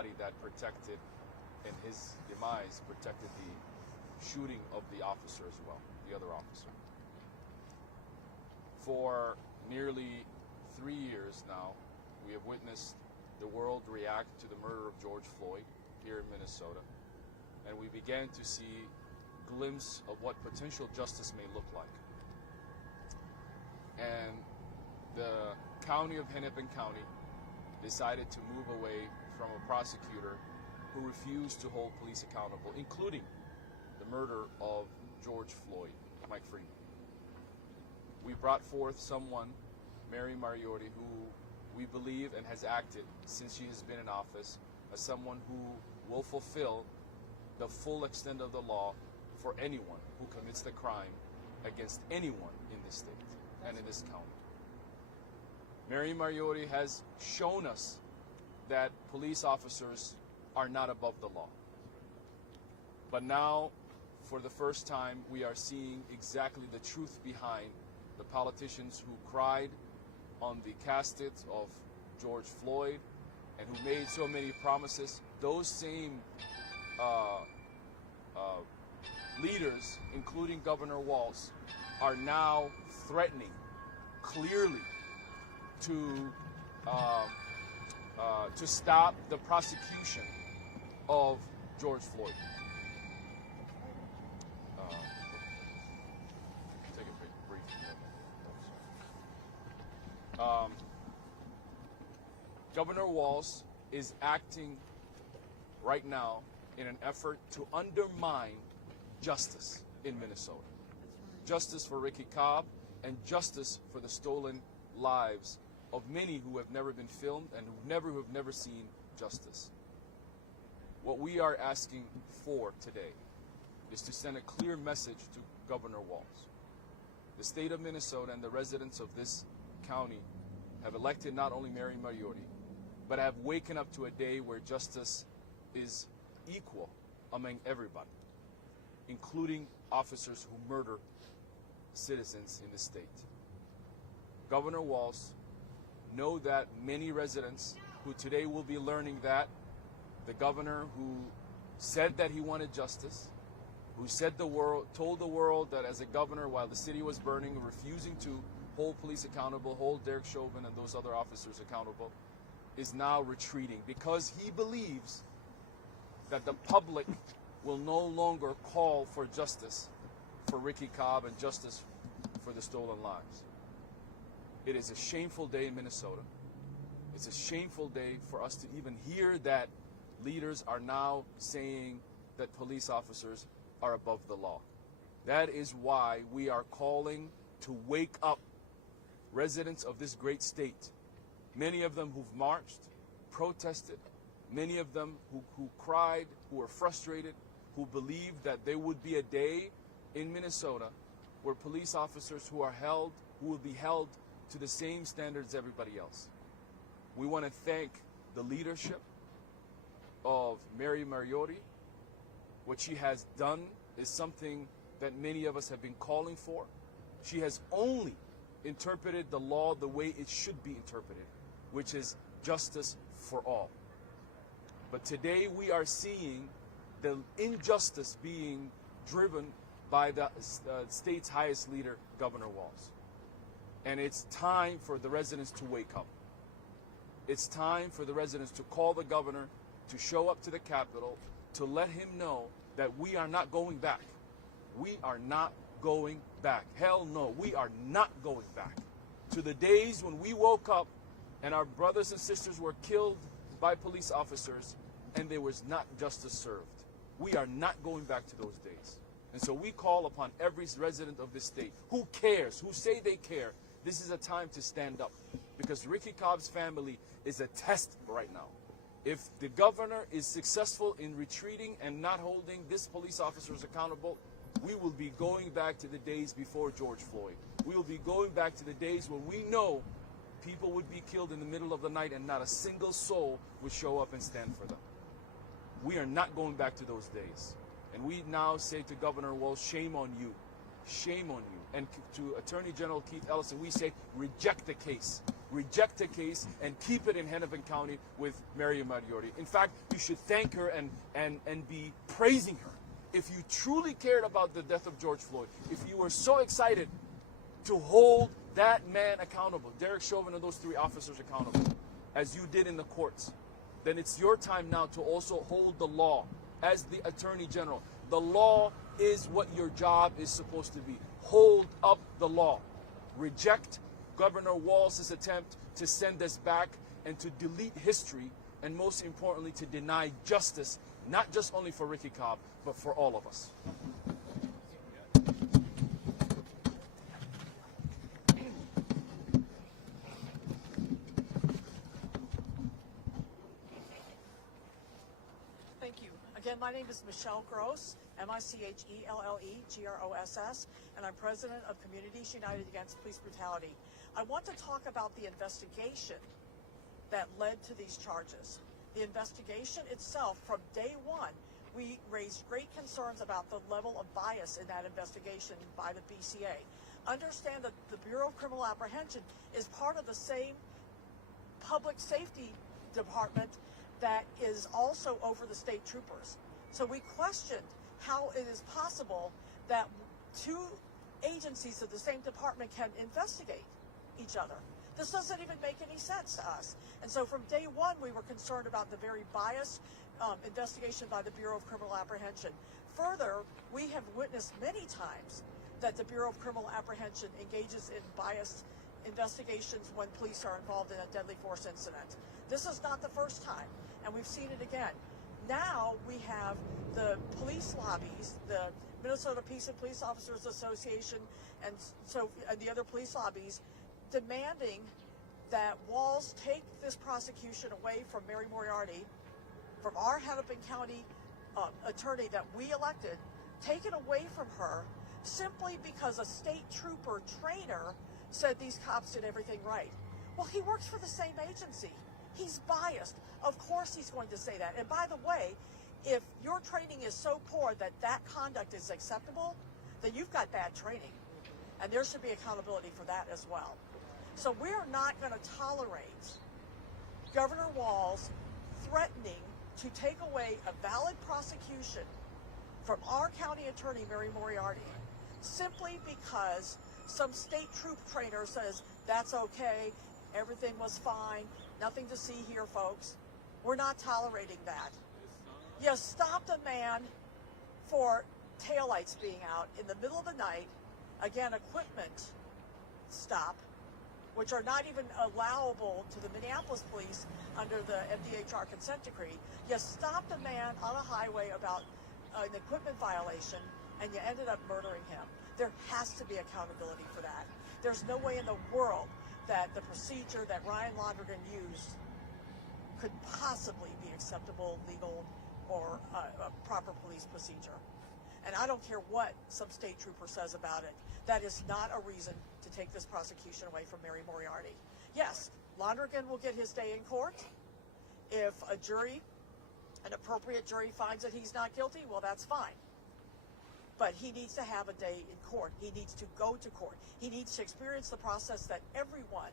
body that protected, in his demise, protected the shooting of the officer as well, the other officer. For nearly 3 years now, we have witnessed the world react to the murder of George Floyd here in Minnesota, and we began to see a glimpse of what potential justice may look like. And the county of Hennepin County decided to move away from a prosecutor who refused to hold police accountable, including the murder of George Floyd, Mike Freeman. We brought forth someone, Mary Moriarty, who we believe and has acted since she has been in office as someone who will fulfill the full extent of the law for anyone who commits the crime against anyone in this state and in this county. Mary Moriarty has shown us that police officers are not above the law. But now, for the first time, we are seeing exactly the truth behind the politicians who cried on the casket of George Floyd and who made so many promises. Those same leaders, including Governor Walz, are now threatening clearly to stop the prosecution of George Floyd. Take a brief. Governor Walz is acting right now in an effort to undermine justice in Minnesota. Justice for Ricky Cobb and justice for the stolen lives of many who have never been filmed and who have never seen justice. What we are asking for today is to send a clear message to Governor Walz. The state of Minnesota and the residents of this county have elected not only Mary Moriarty, but have waken up to a day where justice is equal among everybody, including officers who murder citizens in the state. Governor Walz, know that many residents who today will be learning that the governor who said that he wanted justice, who told the world that as a governor while the city was burning, refusing to hold police accountable, hold Derek Chauvin and those other officers accountable, is now retreating because he believes that the public will no longer call for justice for Ricky Cobb and justice for the stolen lives. It is a shameful day in Minnesota. It's a shameful day for us to even hear that leaders are now saying that police officers are above the law. That is why we are calling to wake up residents of this great state. Many of them who've marched, protested, many of them who cried, who were frustrated, who believed that there would be a day in Minnesota where police officers who will be held to the same standards as everybody else. We want to thank the leadership of Mary Moriarty. What she has done is something that many of us have been calling for. She has only interpreted the law the way it should be interpreted, which is justice for all. But today we are seeing the injustice being driven by the state's highest leader, Governor Walz. And it's time for the residents to wake up. It's time for the residents to call the governor, to show up to the Capitol, to let him know that we are not going back. We are not going back. Hell no, we are not going back to the days when we woke up and our brothers and sisters were killed by police officers and there was not justice served. We are not going back to those days. And so we call upon every resident of this state who cares, who say they care. This is a time to stand up because Ricky Cobb's family is a test right now. If the governor is successful in retreating and not holding these police officers accountable, we will be going back to the days before George Floyd. We will be going back to the days when we know people would be killed in the middle of the night and not a single soul would show up and stand for them. We are not going back to those days. And we now say to Governor Walz, shame on you. Shame on you. And to Attorney General Keith Ellison, we say, reject the case. reject the case and keep it in Hennepin County with Mary Moriarty. In fact, you should thank her and be praising her. If you truly cared about the death of George Floyd, if you were so excited to hold that man accountable, Derek Chauvin and those 3 officers accountable, as you did in the courts, then it's your time now to also hold the law as the Attorney General. The law is what your job is supposed to be. Hold up the law. Reject Governor Walz's attempt to send us back and to delete history, and most importantly, to deny justice, not just only for Ricky Cobb, but for all of us. Thank you. Again, my name is Michelle Gross, MICHELLEGROSS, and I'm president of Communities United Against Police Brutality. I want to talk about the investigation that led to these charges. The investigation itself, from day one, we raised great concerns about the level of bias in that investigation by the BCA. Understand that the Bureau of Criminal Apprehension is part of the same public safety department that is also over the state troopers. So we questioned how it is possible that 2 agencies of the same department can investigate each other. This doesn't even make any sense to us. And so from day one, we were concerned about the very biased investigation by the Bureau of Criminal Apprehension. Further, we have witnessed many times that the Bureau of Criminal Apprehension engages in biased investigations when police are involved in a deadly force incident. This is not the first time, and we've seen it again. Now we have the police lobbies, the Minnesota Peace and Police Officers Association, and the other police lobbies, demanding that Walz take this prosecution away from Mary Moriarty, from our Hennepin County attorney that we elected, take it away from her simply because a state trooper trainer said these cops did everything right. Well, he works for the same agency. He's biased. Of course he's going to say that. And by the way, if your training is so poor that that conduct is acceptable, then you've got bad training. And there should be accountability for that as well. So we're not going to tolerate Governor Walz threatening to take away a valid prosecution from our county attorney, Mary Moriarty, simply because some state troop trainer says, that's okay, everything was fine, nothing to see here, folks. We're not tolerating that. You stopped a man for taillights being out in the middle of the night, again, equipment stop, which are not even allowable to the Minneapolis police under the MDHR consent decree. You stopped a man on a highway about an equipment violation, and you ended up murdering him. There has to be accountability for that. There's no way in the world that the procedure that Ryan Londregan used could possibly be acceptable, legal, or a proper police procedure. And I don't care what some state trooper says about it. That is not a reason to take this prosecution away from Mary Moriarty. Yes, Londregan will get his day in court. If a jury, an appropriate jury, finds that he's not guilty, well, that's fine. But he needs to have a day in court. He needs to go to court. He needs to experience the process that everyone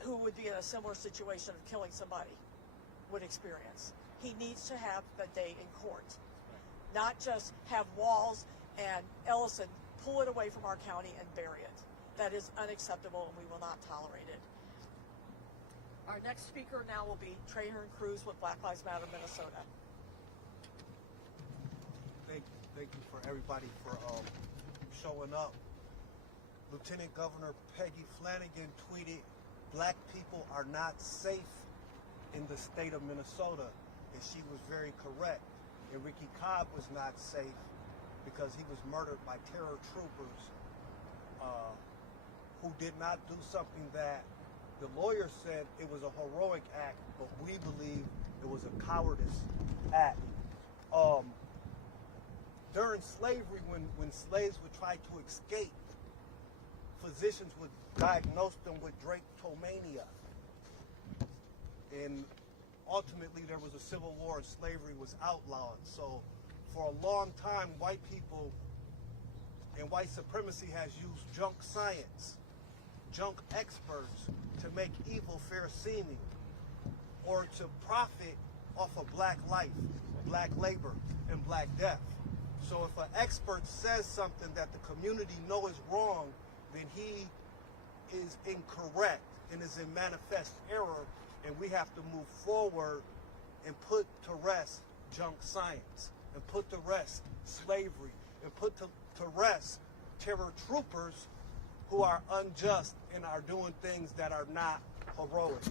who would be in a similar situation of killing somebody would experience. He needs to have the day in court, not just have Walz and Ellison pull it away from our county and bury it. That is unacceptable, and we will not tolerate it. Our next speaker now will be Trainer and Cruz with Black Lives Matter Minnesota. Thank you for everybody for showing up. Lieutenant Governor Peggy Flanagan tweeted, "Black people are not safe in the state of Minnesota," and she was very correct. And Ricky Cobb was not safe because he was murdered by terror troopers who did not do something that the lawyer said it was a heroic act, but we believe it was a cowardice act. During slavery, when slaves would try to escape, physicians would diagnose them with drapetomania. And ultimately, there was a civil war and slavery was outlawed. So for a long time, white people and white supremacy has used junk science junk experts to make evil fair seeming, or to profit off of black life, black labor, and black death. So if an expert says something that the community know is wrong, then he is incorrect and is in manifest error, and we have to move forward and put to rest junk science, and put to rest slavery, and put to rest terror troopers who are unjust and are doing things that are not heroic.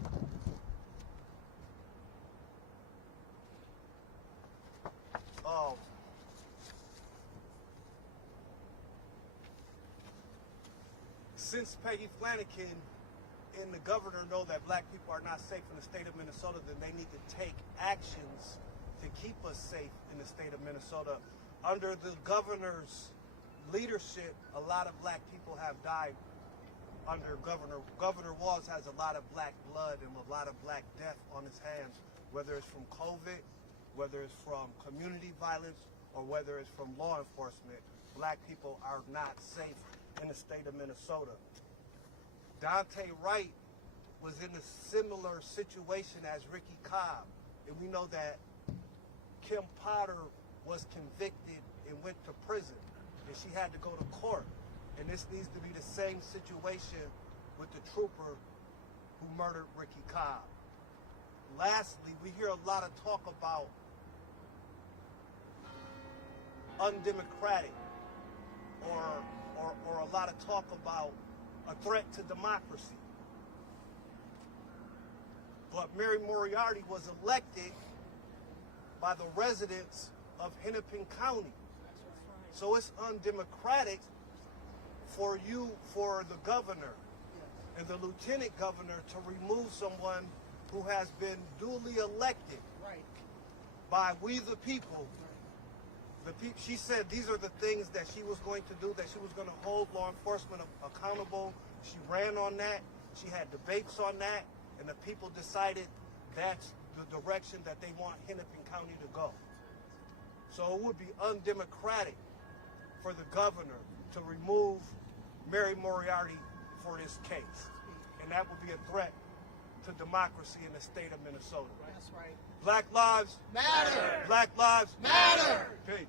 Since Peggy Flanagan and the governor know that black people are not safe in the state of Minnesota, then they need to take actions to keep us safe in the state of Minnesota. Under the governor's leadership, a lot of black people have died under Governor Walz. Has a lot of black blood and a lot of black death on his hands, whether it's from COVID, whether it's from community violence, or whether it's from law enforcement. Black people are not safe in the state of Minnesota. Dante Wright was in a similar situation as Ricky Cobb, and we know that Kim Potter was convicted and went to prison, and she had to go to court. And this needs to be the same situation with the trooper who murdered Ricky Cobb. Lastly, we hear a lot of talk about undemocratic or a lot of talk about a threat to democracy. But Mary Moriarty was elected by the residents of Hennepin County. So it's undemocratic for the governor and the lieutenant governor to remove someone who has been duly elected by we the people. She said these are the things that she was going to do, that she was going to hold law enforcement accountable. She ran on that. She had debates on that, and the people decided that's the direction that they want Hennepin County to go. So it would be undemocratic for the governor to remove Mary Moriarty for this case. And that would be a threat to democracy in the state of Minnesota. That's right. Black lives matter. Black lives Matter. Peace.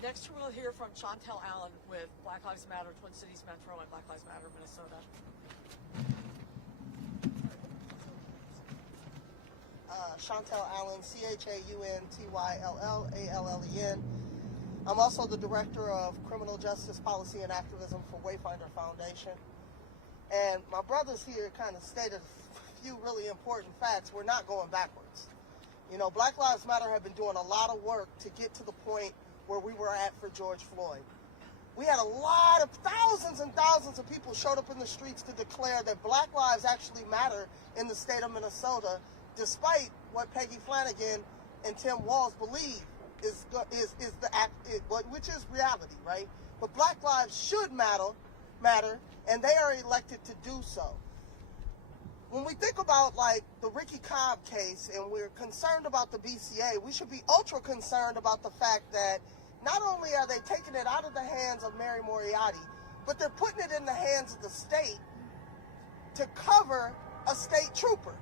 Next, we'll hear from Chantel Allen with Black Lives Matter, Twin Cities Metro, and Black Lives Matter, Minnesota. Chantel Allen, CHAUNTYLLALLEN. I'm also the Director of Criminal Justice Policy and Activism for Wayfinder Foundation. And my brothers here kind of stated a few really important facts. We're not going backwards. You know, Black Lives Matter have been doing a lot of work to get to the point where we were at for George Floyd. We had a lot of thousands and thousands of people showed up in the streets to declare that Black lives actually matter in the state of Minnesota, despite what Peggy Flanagan and Tim Walz believe which is reality, right? But Black lives should matter, and they are elected to do so. When we think about like the Ricky Cobb case and we're concerned about the BCA, we should be ultra concerned about the fact that not only are they taking it out of the hands of Mary Moriarty, but they're putting it in the hands of the state to cover a state trooper.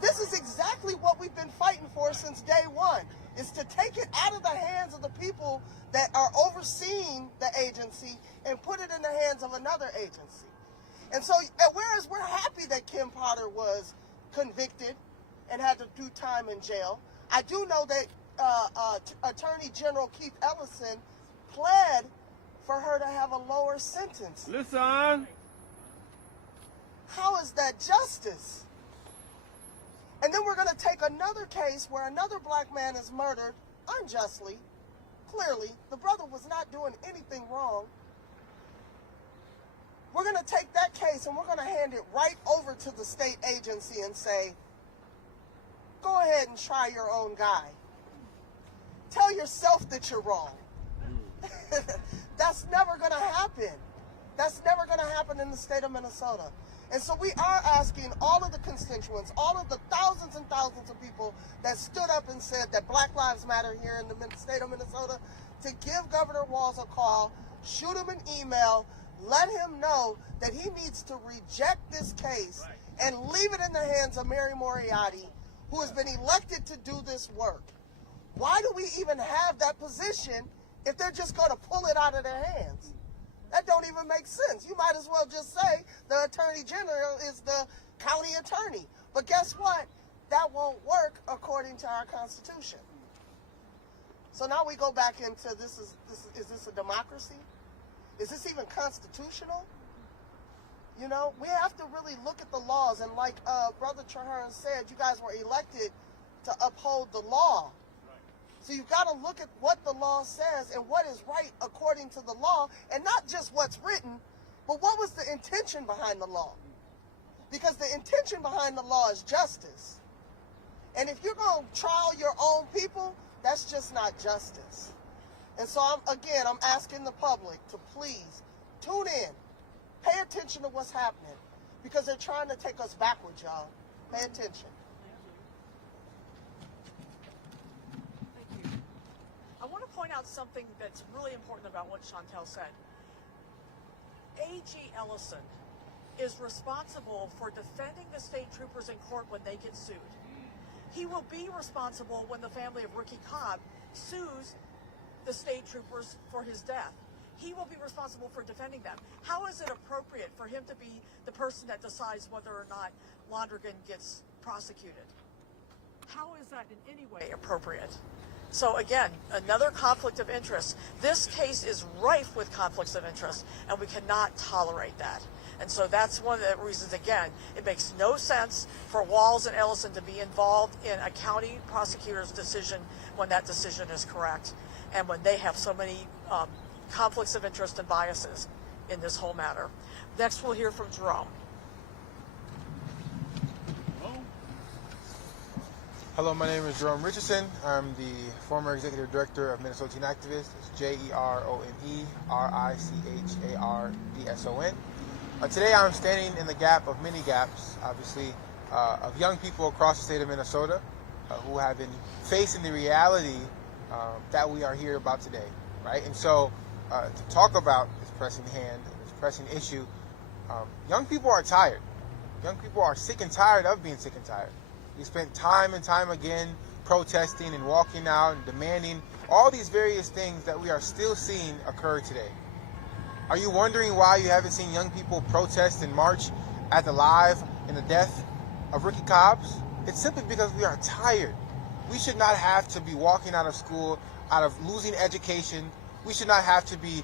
This is exactly what we've been fighting for since day one, is to take it out of the hands of the people that are overseeing the agency and put it in the hands of another agency. And so, whereas we're happy that Kim Potter was convicted and had to do time in jail, I do know that Attorney General Keith Ellison pled for her to have a lower sentence. Listen. How is that justice? And then we're going to take another case where another black man is murdered unjustly. Clearly, the brother was not doing anything wrong. We're going to take that case and we're going to hand it right over to the state agency and say, go ahead and try your own guy. Tell yourself that you're wrong. That's never going to happen. That's never going to happen in the state of Minnesota. And so we are asking all of the constituents, all of the thousands and thousands of people that stood up and said that Black Lives Matter here in the state of Minnesota, to give Governor Walz a call, shoot him an email, let him know that he needs to reject this case and leave it in the hands of Mary Moriarty, who has been elected to do this work. Why do we even have that position if they're just going to pull it out of their hands? That don't even make sense. You might as well just say the Attorney General is the county attorney. But guess what? That won't work according to our Constitution. So now we go back into is this a democracy? Is this even constitutional? You know, we have to really look at the laws. And like Brother Traherne said, you guys were elected to uphold the law. So you've got to look at what the law says and what is right according to the law, and not just what's written, but what was the intention behind the law. Because the intention behind the law is justice. And if you're going to trial your own people, that's just not justice. And so, I'm asking the public to please tune in. Pay attention to what's happening, because they're trying to take us backwards, y'all. Pay attention. I want to point out something that's really important about what Chantel said. A.G. Ellison is responsible for defending the state troopers in court when they get sued. He will be responsible when the family of Ricky Cobb sues the state troopers for his death. He will be responsible for defending them. How is it appropriate for him to be the person that decides whether or not Londregan gets prosecuted? How is that in any way appropriate? So again, another conflict of interest. This case is rife with conflicts of interest, and we cannot tolerate that. And so that's one of the reasons, again, it makes no sense for Walz and Ellison to be involved in a county prosecutor's decision when that decision is correct, and when they have so many conflicts of interest and biases in this whole matter. Next, we'll hear from Jerome. Hello, my name is Jerome Richardson. I'm the former executive director of Minnesota Teen Activists. It's JEROMERICHARDSON. Today I'm standing in the gap of many gaps, obviously, of young people across the state of Minnesota who have been facing the reality that we are here about today, right? And so to talk about this pressing this pressing issue, young people are tired. Young people are sick and tired of being sick and tired. We spent time and time again protesting and walking out and demanding all these various things that we are still seeing occur today. Are you wondering why you haven't seen young people protest and march at the live in the death of Ricky Cobb? It's simply because we are tired. We should not have to be walking out of school, out of losing education. We should not have to be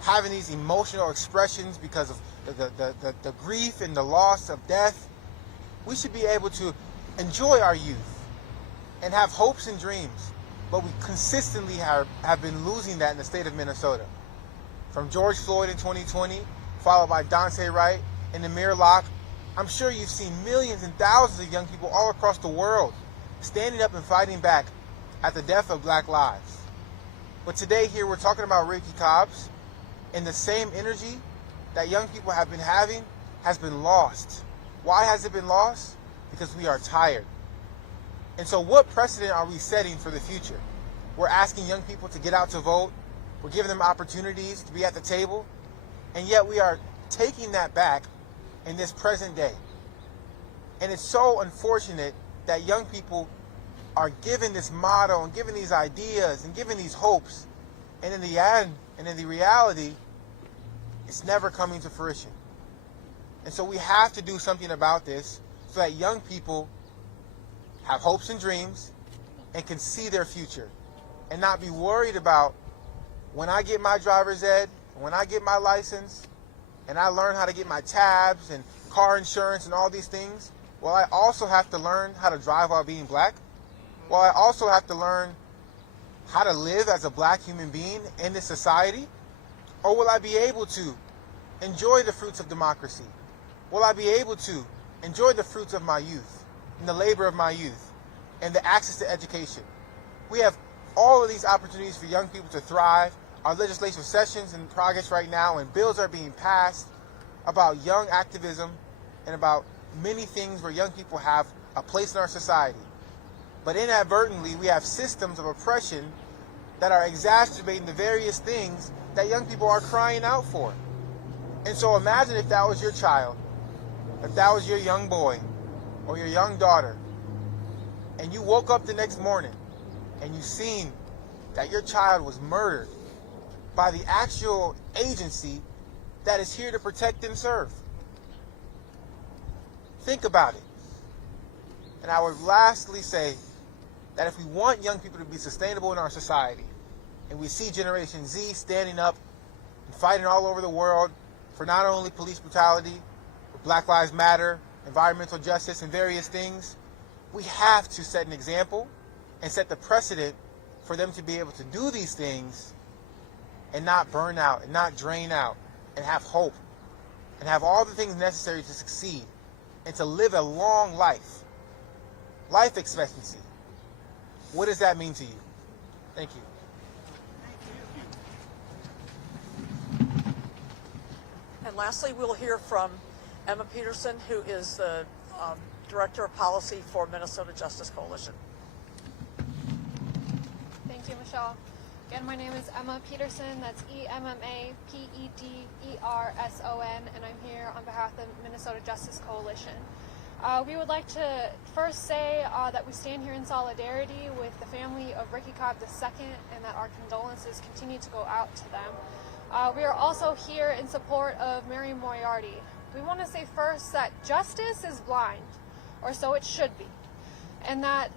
having these emotional expressions because of the grief and the loss of death. We should be able to enjoy our youth and have hopes and dreams, but we consistently have been losing that in the state of Minnesota. From George Floyd in 2020, followed by Dante Wright and Amir Locke, I'm sure you've seen millions and thousands of young people all across the world standing up and fighting back at the death of Black lives. But today here we're talking about Ricky Cobb, and the same energy that young people have been having has been lost. Why has it been lost? Because we are tired. And so what precedent are we setting for the future? We're asking young people to get out to vote. We're giving them opportunities to be at the table. And yet we are taking that back in this present day. And it's so unfortunate that young people are given this motto and given these ideas and given these hopes. And in the end, and in the reality, it's never coming to fruition. And so we have to do something about this so that young people have hopes and dreams and can see their future and not be worried about, when I get my driver's ed, when I get my license, and I learn how to get my tabs and car insurance and all these things, will I also have to learn how to drive while being black? Will I also have to learn how to live as a black human being in this society? Or will I be able to enjoy the fruits of democracy? Will I be able to enjoy the fruits of my youth and the labor of my youth and the access to education? We have all of these opportunities for young people to thrive. Our legislative sessions in progress right now, and bills are being passed about young activism and about many things where young people have a place in our society. But inadvertently, we have systems of oppression that are exacerbating the various things that young people are crying out for. And so imagine if that was your child, if that was your young boy or your young daughter, and you woke up the next morning and you seen that your child was murdered by the actual agency that is here to protect and serve. Think about it. And I would lastly say that if we want young people to be sustainable in our society, and we see Generation Z standing up and fighting all over the world for not only police brutality, but Black Lives Matter, environmental justice, and various things, we have to set an example and set the precedent for them to be able to do these things and not burn out and not drain out and have hope and have all the things necessary to succeed and to live a long life. Life expectancy. What does that mean to you? Thank you. And lastly, we'll hear from Emma Peterson, who is the Director of Policy for Minnesota Justice Coalition. Thank you, Michelle. Again, my name is Emma Peterson. That's EMMAPEDERSON, and I'm here on behalf of the Minnesota Justice Coalition. We would like to first say that we stand here in solidarity with the family of Ricky Cobb II, and that our condolences continue to go out to them. We are also here in support of Mary Moriarty. We want to say first that justice is blind, or so it should be, and that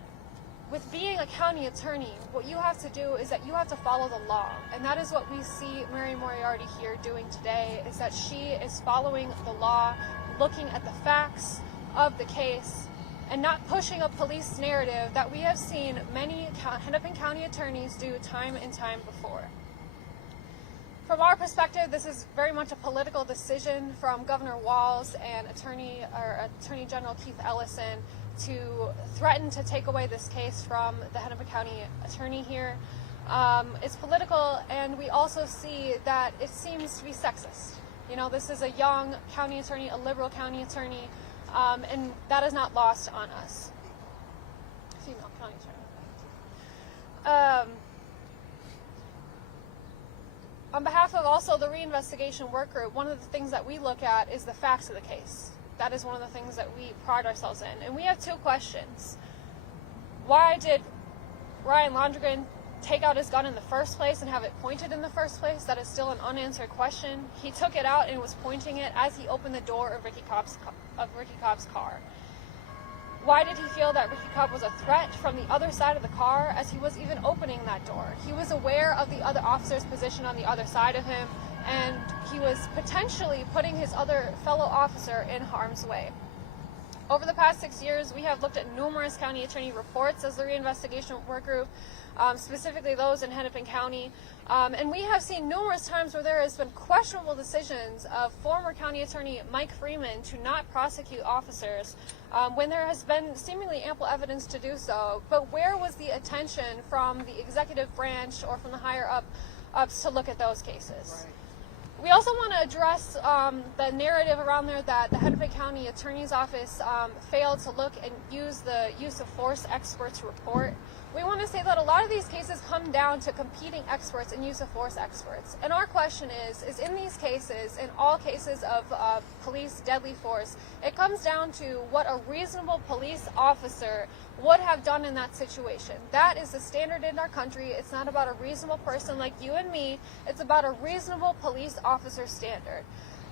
with being a county attorney, what you have to do is that you have to follow the law, and that is what we see Mary Moriarty here doing today, is that she is following the law, looking at the facts of the case, and not pushing a police narrative that we have seen many Hennepin County attorneys do time and time before. From our perspective, this is very much a political decision from Governor Walz and Attorney General Keith Ellison to threaten to take away this case from the Hennepin County attorney here. It's political, and we also see that it seems to be sexist. You know, this is a young county attorney, a liberal county attorney, and that is not lost on us. Female county attorney. On behalf of also the reinvestigation work group, one of the things that we look at is the facts of the case. That is one of the things that we pride ourselves in. And we have two questions. Why did Ryan Londregan take out his gun in the first place and have it pointed in the first place? That is still an unanswered question. He took it out and was pointing it as he opened the door of Ricky Cobb's car. Why did he feel that Ricky Cobb was a threat from the other side of the car as he was even opening that door? He was aware of the other officer's position on the other side of him, and he was potentially putting his other fellow officer in harm's way. Over the past 6 years, we have looked at numerous county attorney reports as the reinvestigation work group, specifically those in Hennepin County, and we have seen numerous times where there has been questionable decisions of former county attorney Mike Freeman to not prosecute officers when there has been seemingly ample evidence to do so. But where was the attention from the executive branch or from the higher ups to look at those cases? We also want to address the narrative around there that the Hennepin County Attorney's Office failed to look and use the use of force experts report. We want to say that a lot of these cases come down to competing experts and use of force experts. And our question is in these cases, in all cases of police deadly force, it comes down to what a reasonable police officer would have done in that situation. That is the standard in our country. It's not about a reasonable person like you and me. It's about a reasonable police officer standard.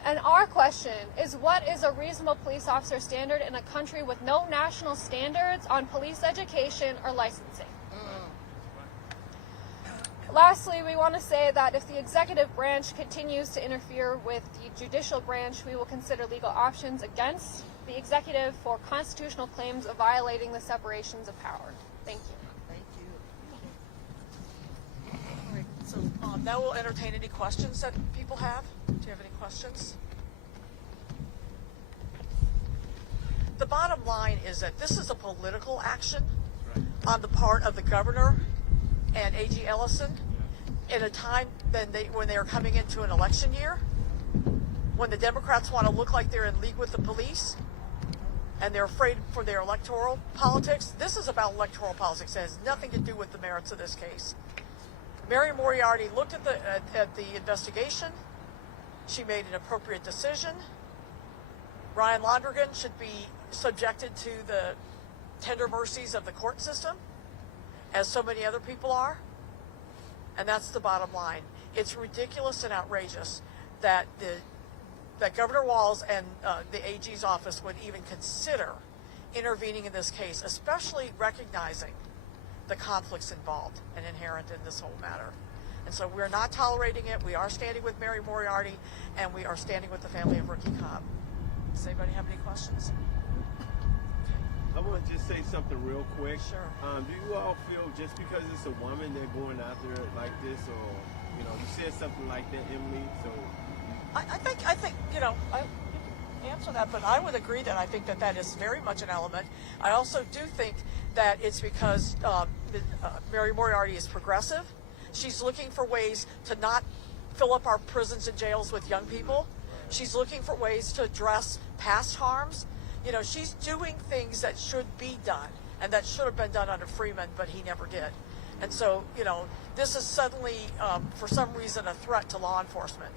And our question is, what is a reasonable police officer standard in a country with no national standards on police education or licensing? Lastly, we want to say that if the executive branch continues to interfere with the judicial branch, we will consider legal options against the executive for constitutional claims of violating the separations of power. Thank you. Thank you. All right, so now we'll entertain any questions that people have. Do you have any questions? The bottom line is that this is a political action on the part of the governor and A.G. Ellison in a time when they are coming into an election year, when the Democrats want to look like they're in league with the police, and they're afraid for their electoral politics. This is about electoral politics. It has nothing to do with the merits of this case. Mary Moriarty looked at the investigation. She made an appropriate decision. Ryan Londregan should be subjected to the tender mercies of the court system, as so many other people are. And that's the bottom line. It's ridiculous and outrageous that that Governor Walz and the AG's office would even consider intervening in this case, especially recognizing the conflicts involved and inherent in this whole matter. And so we're not tolerating it. We are standing with Mary Moriarty, and we are standing with the family of Ricky Cobb. Does anybody have any questions? I want to just say something real quick. Sure. Do you all feel just because it's a woman they're going after it like this, or you said something like that, Emily? So I think I answer that, but I would agree that I think that is very much an element. I also do think that it's because Mary Moriarty is progressive. She's looking for ways to not fill up our prisons and jails with young people. She's looking for ways to address past harms. She's doing things that should be done and that should have been done under Freeman, but he never did. And so, this is suddenly, for some reason, a threat to law enforcement,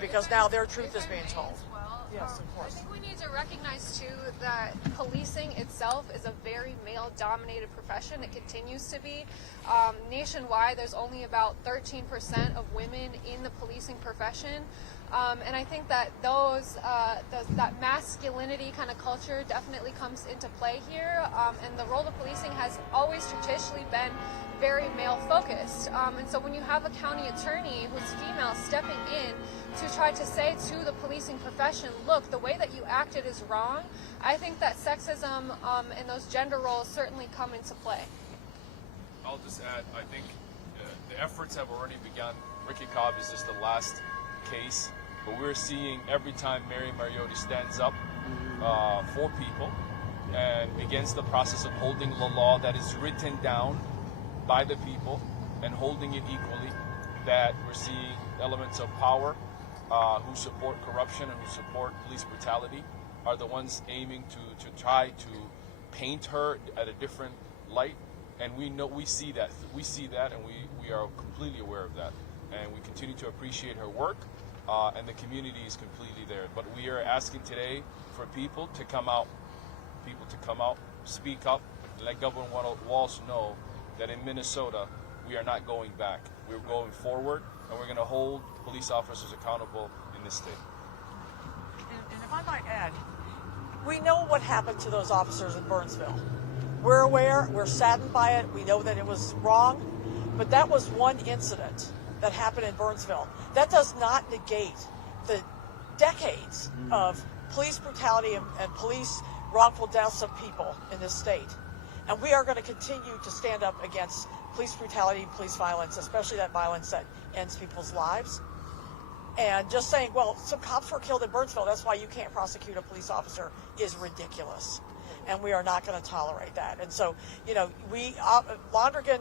because now their truth is being told. Yes, of course. I think we need to recognize, too, that policing itself is a very male-dominated profession. It continues to be. Nationwide, there's only about 13% of women in the policing profession. And I think that that masculinity kind of culture definitely comes into play here. And the role of policing has always traditionally been very male-focused. And so when you have a county attorney who's female stepping in to try to say to the policing profession, look, the way that you acted is wrong, I think that sexism and those gender roles certainly come into play. I'll just add, I think the efforts have already begun. Ricky Cobb is just the last case, but we're seeing every time Mary Moriarty stands up for people and against the process of holding the law that is written down by the people and holding it equally, that we're seeing elements of power who support corruption and who support police brutality are the ones aiming to try to paint her at a different light. And we see that, and we are completely aware of that, and we continue to appreciate her work, and the community is completely there. But we are asking today for people to come out, speak up, and let Governor Walz know that in Minnesota we are not going back. We're going forward, and we're going to hold police officers accountable in this state. And if I might add, we know what happened to those officers in Burnsville. We're aware, we're saddened by it, we know that it was wrong, but that was one incident that happened in Burnsville. That does not negate the decades of police brutality and police wrongful deaths of people in this state. And we are going to continue to stand up against police brutality, police violence, especially that violence that ends people's lives. And just saying, well, some cops were killed in Burnsville, that's why you can't prosecute a police officer, is ridiculous. And we are not going to tolerate that. And so, Londregan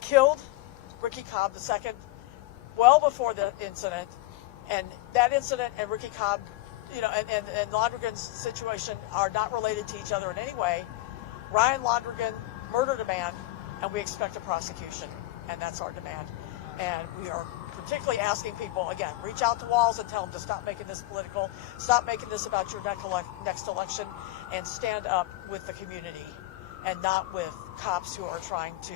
killed Ricky Cobb II well before the incident. And that incident and Ricky Cobb, and Londregan's situation are not related to each other in any way. Ryan Londregan murdered a man, and we expect a prosecution. And that's our demand. And we are particularly asking people, again, reach out to Walz and tell them to stop making this political, stop making this about your next election, and stand up with the community and not with cops who are trying to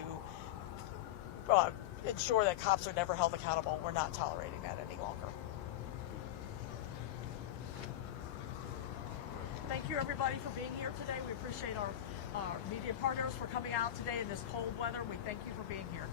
ensure that cops are never held accountable. We're not tolerating that any longer. Thank you, everybody, for being here today. We appreciate our media partners for coming out today in this cold weather. We thank you for being here.